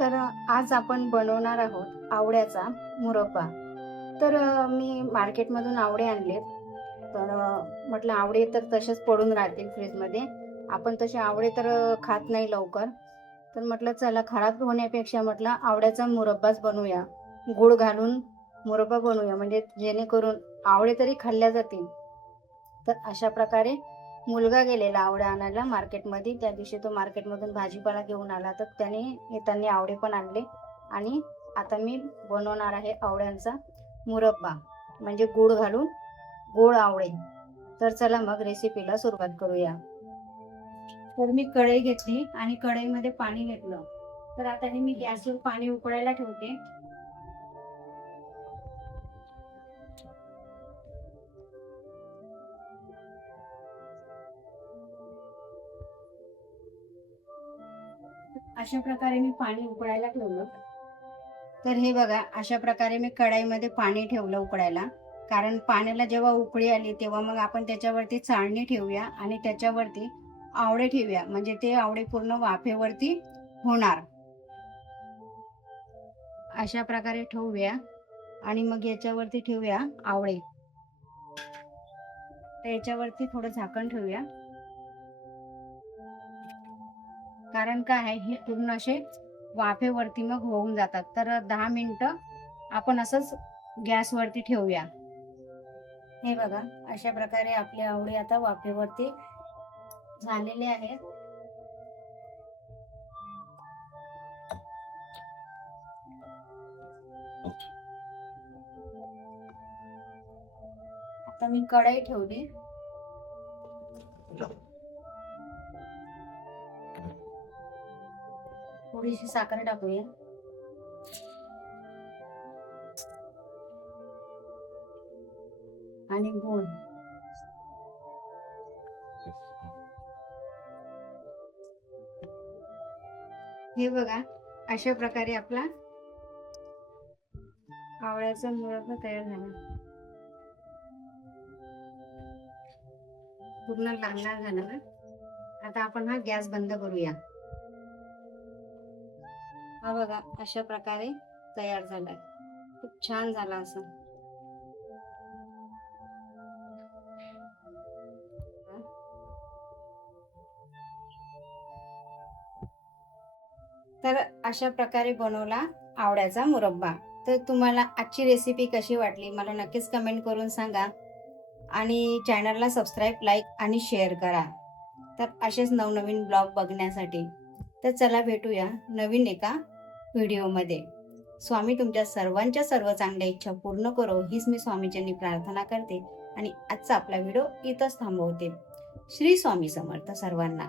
तर आज आपण बनवणार आहोत आवळ्याचा मुरब्बा. तर मी मार्केटमधून आवळे आणलेत. तर म्हटलं आवळे तर तसेच पडून राहतील फ्रीजमध्ये. आपण तसे आवळे तर खात नाही लवकर. तर म्हटलं चला खराब होण्यापेक्षा म्हटलं आवळ्याचा मुरब्बाच बनवूया. गूळ घालून मुरब्बा बनवूया म्हणजे जेणेकरून आवळे तरी खाल्ल्या जातील. तर अशा प्रकारे मुलगा गेलेला आवळे आणायला मार्केटमध्ये. त्या दिवशी तो मार्केटमधून भाजीपाला घेऊन आला, तर त्याने येताना आवळे पण आणले. आणि आता मी बनवणार आहे आवळ्यांचा मुरब्बा म्हणजे गूळ घालून गोड आवळे. तर चला मग रेसिपीला सुरुवात करूया. तर मी कढई घेतली आणि कढईमध्ये पाणी घेतलं. तर आता हे मी गॅसवर पाणी उकळायला ठेवते. अशा प्रकारे मी पाणी उकळायला ठेवलं. तर हे बघा, अशा प्रकारे मी कढईमध्ये पाणी ठेवलं उकळायला. कारण पाण्याला जेव्हा उकळी आली तेव्हा मग आपण त्याच्यावरती चाळणी ठेवूया आणि त्याच्यावरती आवळे ठेवूया, म्हणजे ते आवळे पूर्ण वाफेवरती होणार. अशा प्रकारे ठेवूया आणि मग याच्यावरती ठेवूया आवळे. तर याच्यावरती थोडं झाकण ठेवूया. कारण काय आहे, हे पूर्ण असे वाफेवरती मग होऊन जातात. तर 10 मिनिटं आपण असंच गॅसवरती ठेवूया. हे बघा, अशा प्रकारे आपले आवळे आता वाफेवरती झालेले आहेत. आता मी कढई ठेवली. थोडीशी साखर टाकूया आणि गूळ. हे बघा, अशा प्रकारे आपला आवळ्याचा मुरब्बा तयार झाला. पूर्ण लाल झाला. आता आपण हा गॅस बंद करूया. हा बघा, अशा प्रकारे तयार झालाय. खूप छान झाला असं. तर अशा प्रकारे बनवला आवळ्याचा मुरब्बा. तर तुम्हाला आजची रेसिपी कशी वाटली मला नक्कीच कमेंट करून सांगा. आणि चॅनलला सबस्क्राईब, लाईक आणि शेअर करा. तर असेच नवनवीन ब्लॉग बघण्यासाठी. तर चला भेटूया नवीन एका व्हिडिओमध्ये. स्वामी तुमच्या सर्वांच्या सर्व चांगल्या इच्छा पूर्ण करो हीच मी स्वामीच्यांनी प्रार्थना करते आणि आजचा आपला व्हिडिओ इथंच थांबवते. श्री स्वामी समर्थ सर्वांना.